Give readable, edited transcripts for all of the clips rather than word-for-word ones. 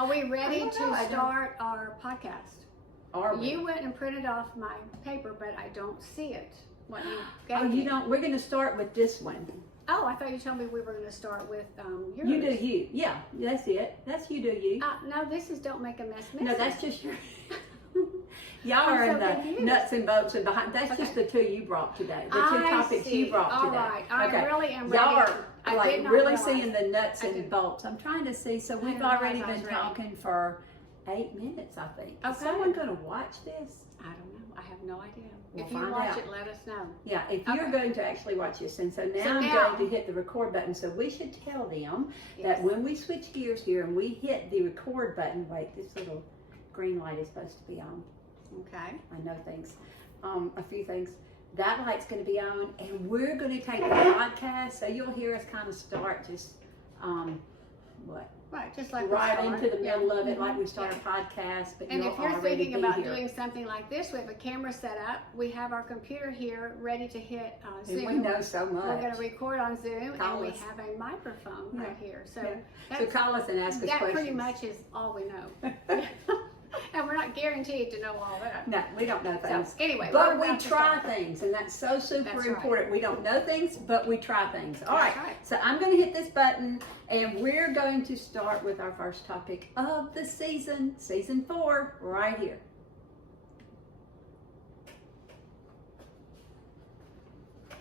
Are we ready to I don't- start our podcast? Are we? You went and printed off my paper, but I don't see it. What you gave Oh, you me. don't. We're going to start with this one. Oh, I thought you told me we were going to start with yours. You do you. Yeah, that's it. That's you do you. No, this is Don't Make a Mess. No, that's just your. Y'all I'm are so in the confused. nuts and bolts and behind. That's Okay. just the two you brought today. The two I topics see. you brought All today. right. I Okay. really am Y'all ready. are I like did not really realize. seeing the nuts I and didn't- bolts. I'm trying to see. So we've didn't realize already I was been ready. talking for 8 minutes, I think. Is Okay. someone going to watch this? I don't know. I have no idea. We'll If you find watch out. it, let us know. Yeah, if Okay. you're going to actually watch this. And so now I'm now- going to hit the record button. So we should tell them Yes. that when we switch gears here and we hit the record button, wait, this little green light is supposed to be on. Okay. I know things, a few things. That light's going to be on, and we're going to take the podcast. So you'll hear us kind of start just, Right, just like we right start. into the middle of it, Mhm. like we start Yeah. a podcast. But And you'll if you're already thinking be about here. doing something like this, we have a camera set up. We have our computer here ready to hit Zoom. and we know so much. We're going to record on Zoom, Call and we us. have a microphone Yeah. right here. So, Yeah. So that's, call us and ask us that questions. pretty much is all we know. And we're not guaranteed to know all that. No, we don't know things. So, anyway, But we're we about to try start. things, and that's so super That's right. important. We don't know things, but we try things. All That's right. right. So I'm going to hit this button, and we're going to start with our first topic of the season 4, right here.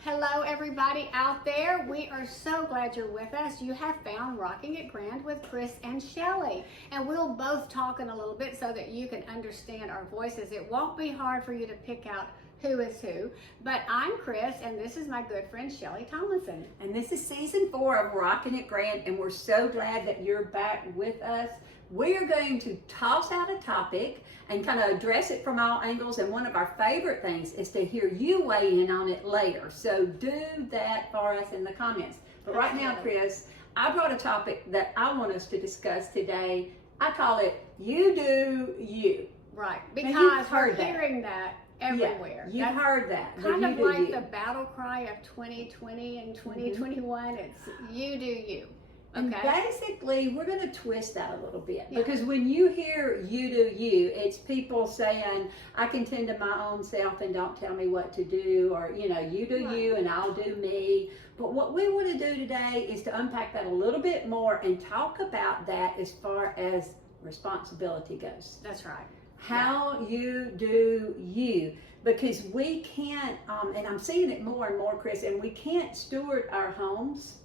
Hello, everybody out there. We are so glad you're with us. You have found Rocking It Grand with Chrys and Shellie. And we'll both talk in a little bit so that you can understand our voices. It won't be hard for you to pick out who is who. But I'm Chrys, and this is my good friend, Shellie Tomlinson. And this is season 4 of Rocking It Grand, and we're so glad that you're back with us. We're going to toss out a topic and kind of address it from all angles, and one of our favorite things is to hear you weigh in on it later. So do that for us in the comments. But right now, Chrys, I brought a topic that I want us to discuss today. I call it You Do You. Right, you've because we're heard that. hearing that everywhere. Yeah, you've heard that. the Kind you of do like you. the battle cry of 2020 and 2021. It's you do you. And Okay. basically, we're going to twist that a little bit, Yeah. because when you hear you do you, it's people saying, I can tend to my own self and don't tell me what to do, or, you know, you do Right. you and I'll do me. But what we want to do today is to unpack that a little bit more and talk about that as far as responsibility goes. That's right. How you do you, because we can't, and I'm seeing it more and more, Chrys, and we can't steward our homes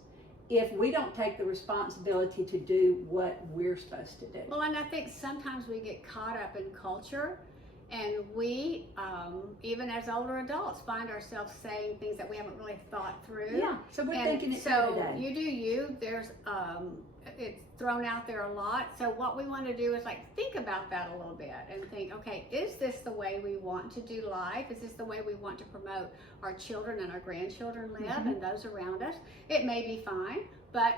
if we don't take the responsibility to do what we're supposed to do. Well, and I think sometimes we get caught up in culture, and we, even as older adults, find ourselves saying things that we haven't really thought through. Yeah, so we're And thinking it so through today. you do you. There's it's thrown out there a lot. So what we want to do is like think about that a little bit and think, okay, is this the way we want to do life? Is this the way we want to promote our children and our grandchildren live and those around us? It may be fine, but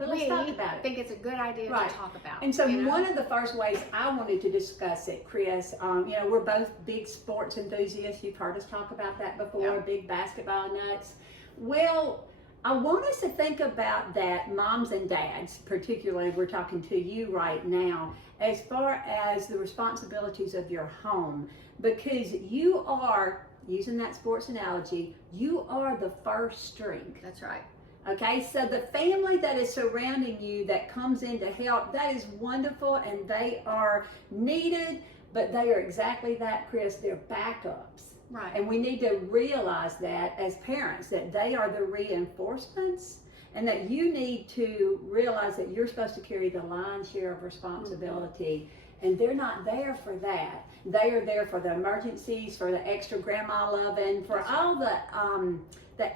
let's talk about it. think it's a good idea Right. to talk about. And so you know? one of the first ways I wanted to discuss it, Chrys, you know, we're both big sports enthusiasts. You've heard us talk about that before, Yeah. big basketball nuts. Well, I want us to think about that, moms and dads, particularly, we're talking to you right now, as far as the responsibilities of your home, because you are, using that sports analogy, you are the first string. That's right. Okay, so the family that is surrounding you that comes in to help, that is wonderful, and they are needed, but they are exactly that, Chrys, they're backups. Right. And we need to realize that as parents, that they are the reinforcements, and that you need to realize that you're supposed to carry the lion's share of responsibility. And they're not there for that. They are there for the emergencies, for the extra grandma loving, for all the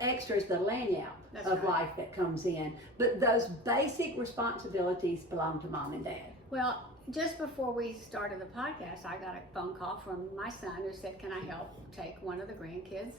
extras, the lanyard That's of right. life that comes in. But those basic responsibilities belong to mom and dad. Well, just before we started the podcast, I got a phone call from my son who said, can I help take one of the grandkids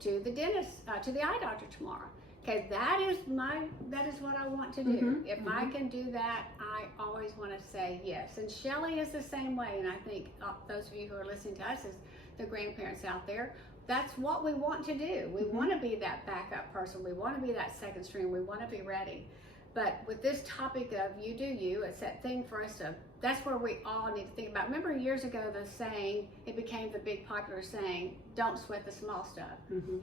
to the dentist, to the eye doctor tomorrow? Okay, that is what I want to do. If I can do that, I always want to say yes. And Shellie is the same way, and I think those of you who are listening to us as the grandparents out there, that's what we want to do. We want to be that backup person. We want to be that second string. We want to be ready. But with this topic of you do you, it's that thing for us to, that's where we all need to think about. Remember years ago the saying, it became the big popular saying, don't sweat the small stuff.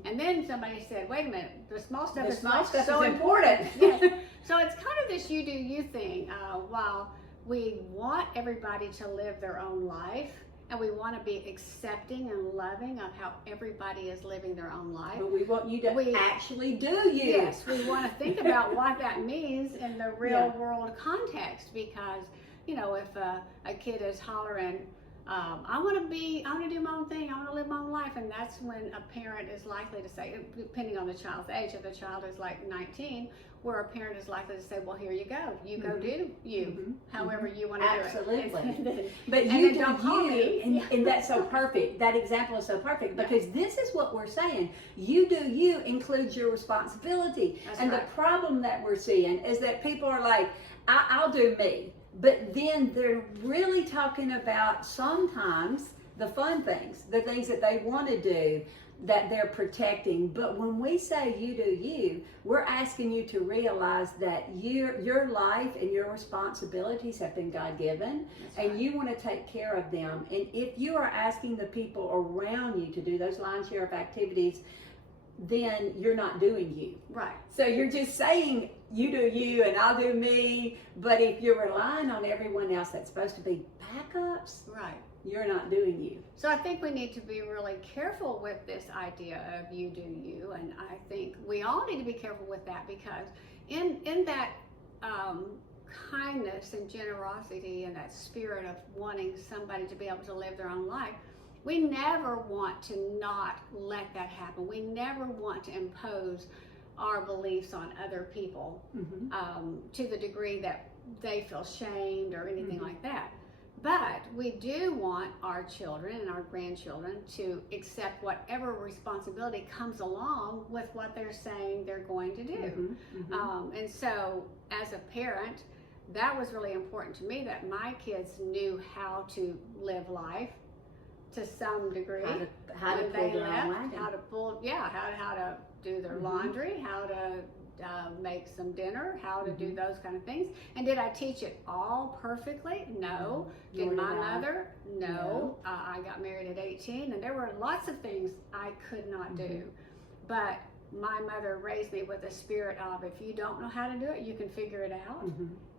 And then somebody said, wait a minute, the small stuff is so important. Yes. So it's kind of this you do you thing. While we want everybody to live their own life, and we want to be accepting and loving of how everybody is living their own life. But we want you to actually do you. Yes, we want to think about what that means in the real world context, because, you know, if a kid is hollering, I want to do my own thing, I want to live my own life, and that's when a parent is likely to say, depending on the child's age, if the child is like 19, where a parent is likely to say, well, here you go, you go do you, however you want to do it. Absolutely. But you do don't call you, and that's so perfect. That example is so perfect, because this is what we're saying. You do you includes your responsibility. That's and right. The problem that we're seeing is that people are like, I'll do me. But then they're really talking about sometimes the fun things, the things that they want to do, that they're protecting. But when we say you do you, we're asking you to realize that your life and your responsibilities have been God-given, and you want to take care of them. And if you are asking the people around you to do those lion's share of activities, then you're not doing you. Right. So you're just saying you do you and I'll do me, but if you're relying on everyone else that's supposed to be backups, Right. you're not doing you. So I think we need to be really careful with this idea of you do you, and I think we all need to be careful with that, because in that kindness and generosity and that spirit of wanting somebody to be able to live their own life, we never want to not let that happen. We never want to impose our beliefs on other people to the degree that they feel shamed or anything like that. But we do want our children and our grandchildren to accept whatever responsibility comes along with what they're saying they're going to do. And so as a parent, that was really important to me, that my kids knew how to live life to some degree. How to pull their own wagon. How to do their laundry, how to make some dinner, how to do those kind of things. And did I teach it all perfectly? No. Did my mother? No. I got married at 18, and there were lots of things I could not do. But my mother raised me with a spirit of, if you don't know how to do it, you can figure it out.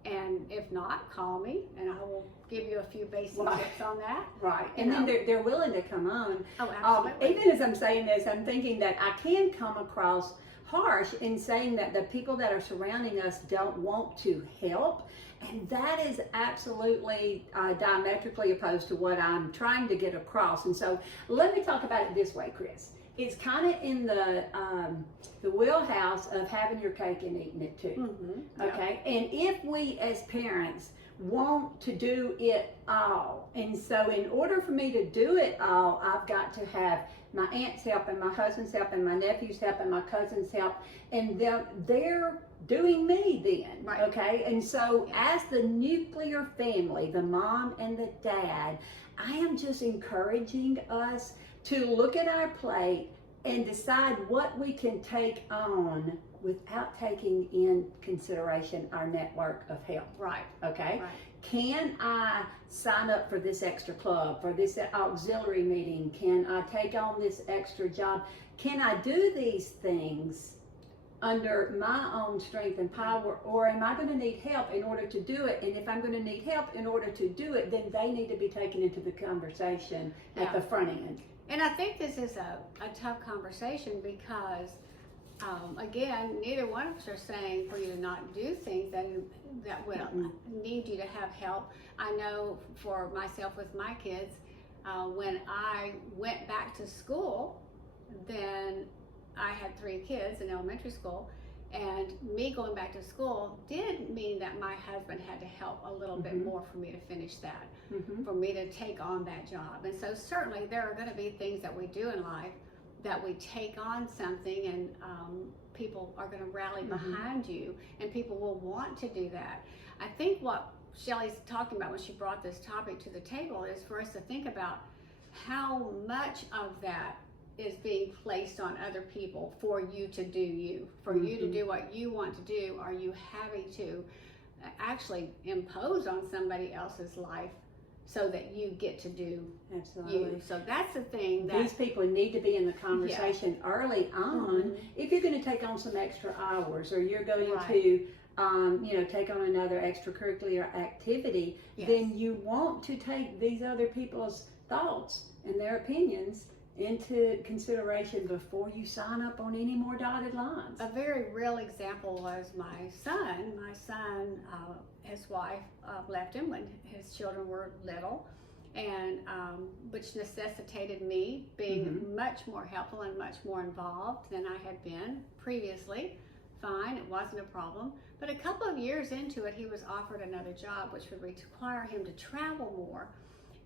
And if not, call me, and I will give you a few basic tips on that. Right. And then they're willing to come on. Oh, absolutely. Even as I'm saying this, I'm thinking that I can come across harsh in saying that the people that are surrounding us don't want to help. And that is absolutely diametrically opposed to what I'm trying to get across. And so let me talk about it this way, Chrys. It's kind of in the wheelhouse of having your cake and eating it too. Okay? And if we as parents want to do it all, and so in order for me to do it all, I've got to have my aunt's help and my husband's help and my nephew's help and my cousin's help, and they're doing me then. Right. Okay? And so as the nuclear family, the mom and the dad, I am just encouraging us to look at our plate and decide what we can take on without taking in consideration our network of help. Right. Okay? Right. Can I sign up for this extra club, for this auxiliary meeting? Can I take on this extra job? Can I do these things under my own strength and power, or am I going to need help in order to do it? And if I'm going to need help in order to do it, then they need to be taken into the conversation at the front end. And I think this is a tough conversation, because again, neither one of us are saying for you to not do things that will need you to have help. I know for myself with my kids, when I went back to school, then I had 3 kids in elementary school, and me going back to school did mean that my husband had to help a little bit more for me to finish that, for me to take on that job. And so certainly there are going to be things that we do in life that we take on something, and people are going to rally behind you, and people will want to do that. I think what Shelley's talking about when she brought this topic to the table is for us to think about how much of that is being placed on other people for you to do you, for you to do what you want to do. Are you having to actually impose on somebody else's life so that you get to do you? So that's the thing that these people need to be in the conversation early on. If you're going to take on some extra hours, or you're going to take on another extracurricular activity, then you want to take these other people's thoughts and their opinions into consideration before you sign up on any more dotted lines. A very real example was my son. My son, his wife left him when his children were little, and which necessitated me being much more helpful and much more involved than I had been previously. Fine, it wasn't a problem. But a couple of years into it, he was offered another job which would require him to travel more.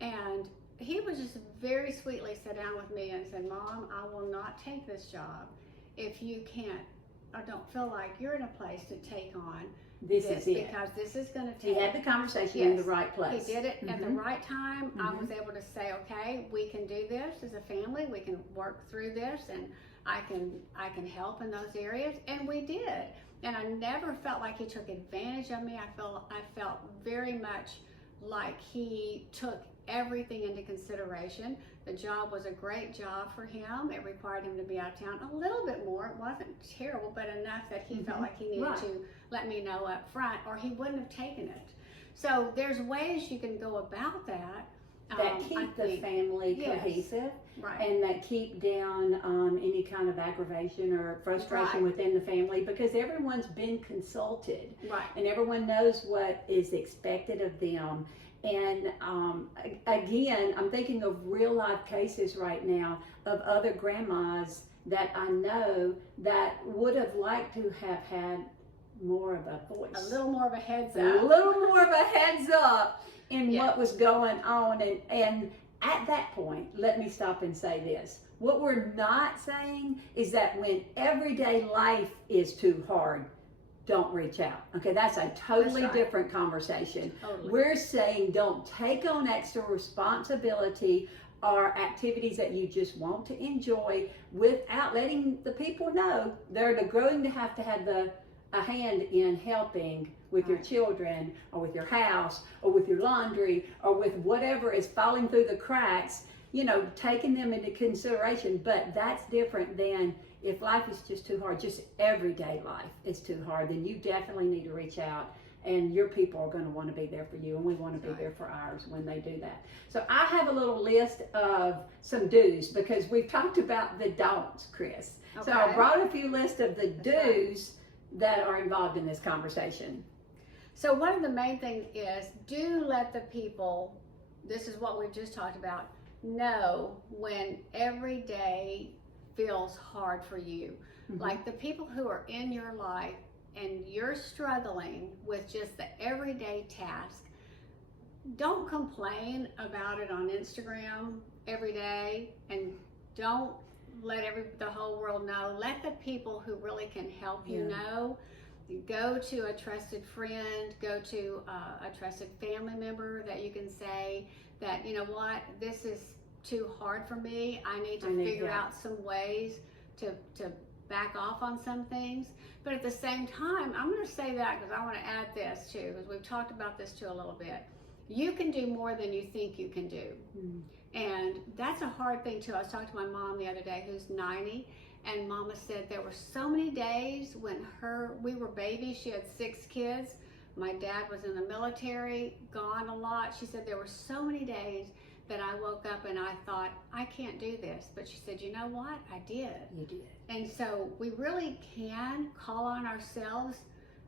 And he would just very sweetly sit down with me and said, Mom, I will not take this job if you can't or don't feel like you're in a place to take on this is it. Because this is going to take. He had the conversation in the right place. He did it at the right time. I was able to say, okay, we can do this as a family. We can work through this, and I can help in those areas, and we did. And I never felt like he took advantage of me. I felt very much like he took everything into consideration. The job was a great job for him. It required him to be out of town a little bit more. It wasn't terrible, but enough that he felt like he needed to let me know up front, or he wouldn't have taken it. So there's ways you can go about that. That keep the family cohesive, and that keep down any kind of aggravation or frustration within the family, because everyone's been consulted, and everyone knows what is expected of them. And again, I'm thinking of real life cases right now of other grandmas that I know that would have liked to have had more of a voice, a little more of a heads up, a little more of a heads up in what was going on. And at that point, let me stop and say this. What we're not saying is that when everyday life is too hard, don't reach out. Okay, that's a totally different conversation. We're saying don't take on extra responsibility or activities that you just want to enjoy without letting the people know they're going to have a hand in helping with your children, or with your house, or with your laundry, or with whatever is falling through the cracks, taking them into consideration. But that's different than if life is just too hard, just everyday life is too hard, then you definitely need to reach out, and your people are going to want to be there for you, and we want to be there for ours when they do that. So I have a little list of some do's, because we've talked about the don'ts, Chrys. So I brought a few lists of the do's that are involved in this conversation. So one of the main things is, do let the people, this is what we've just talked about, know when every day feels hard for you. Like the people who are in your life and you're struggling with just the everyday task, don't complain about it on Instagram every day, and don't let the whole world know. Let the people who really can help you know. Go to a trusted friend, go to a trusted family member that you can say that, you know what, this is too hard for me. I need to figure out some ways to back off on some things. But at the same time, I'm going to say that because I want to add this too, because we've talked about this too a little bit. You can do more than you think you can do. And that's a hard thing too. I was talking to my mom the other day, who's 90, and Mama said there were so many days when we were babies. She had 6 kids. My dad was in the military, gone a lot. She said there were so many days that I woke up and I thought, I can't do this. But she said, you know what? I did. You did. And so we really can call on ourselves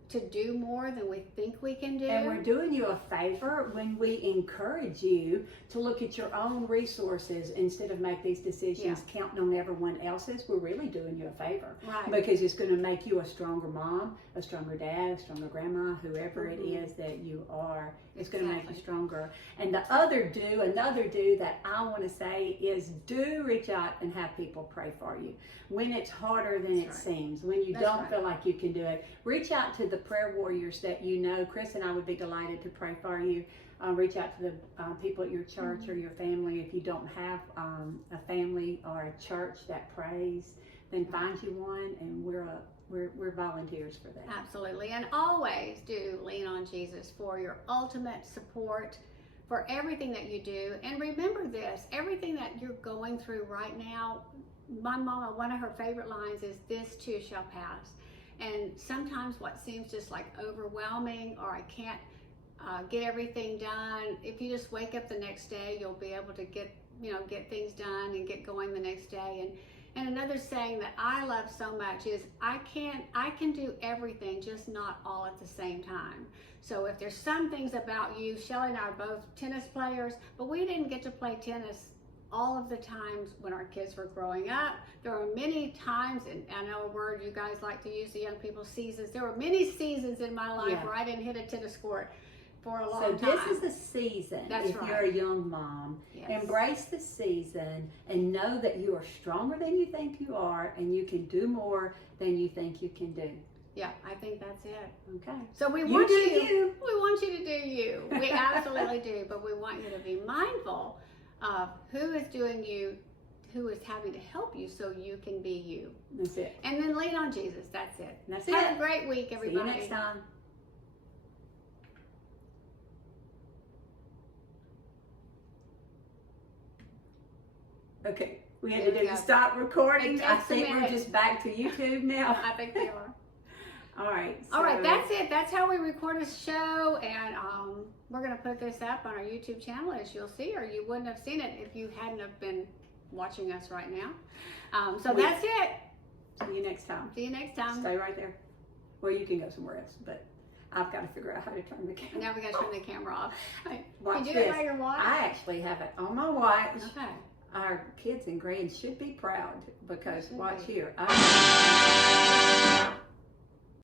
to do more than we think we can do. And we're doing you a favor when we encourage you to look at your own resources instead of make these decisions counting on everyone else's. We're really doing you a favor. Because it's going to make you a stronger mom, a stronger dad, a stronger grandma, whoever it is that you are. It's going to make you Exactly. stronger. And another do that I want to say is do reach out and have people pray for you. When it's harder than it That's right. seems, when you That's don't right. feel like you can do it, reach out to the prayer warriors that you know. Chrys and I would be delighted to pray for you. Reach out to the people at your church or your family. If you don't have a family or a church that prays, then find you one, and we're volunteers for that. Absolutely. And always do lean on Jesus for your ultimate support for everything that you do. And remember this, everything that you're going through right now, my mama, one of her favorite lines is, "This too shall pass." And sometimes what seems just like overwhelming, or I can't get everything done, if you just wake up the next day, you'll be able to get things done and get going the next day. And another saying that I love so much is, I can do everything, just not all at the same time. So if there's some things about you, Shellie and I are both tennis players, but we didn't get to play tennis all of the times when our kids were growing up. There were many times, and I know a word you guys like to use, the young people, seasons. There were many seasons in my life where I didn't hit a tennis court for a long time. So this is the season. That's if right. you're a young mom, Yes. embrace the season and know that you are stronger than you think you are, and you can do more than you think you can do. Yeah, I think that's it. Okay. So we You want do you. you. We want you to do you. We absolutely do, but we want you to be mindful of who is doing you, who is having to help you, so you can be you. That's it. And then lean on Jesus. That's it. That's Have it. a great week, everybody. See you next time. Okay, we had There to we do go. stop recording. It I takes a think we're minute. just back to YouTube now. I think they are. All right. All right, so- that's it. That's how we record a show, and we're going to put this up on our YouTube channel, as you'll see, or you wouldn't have seen it if you hadn't have been watching us right now. So that's it. See you next time. See you next time. Stay right there. Well, you can go somewhere else, but I've got to figure out how to turn the camera. Now we got to turn the camera off. Watch you do it this. by your watch? I actually have it on my watch. Okay. Our kids and grands should be proud because Should watch be. here.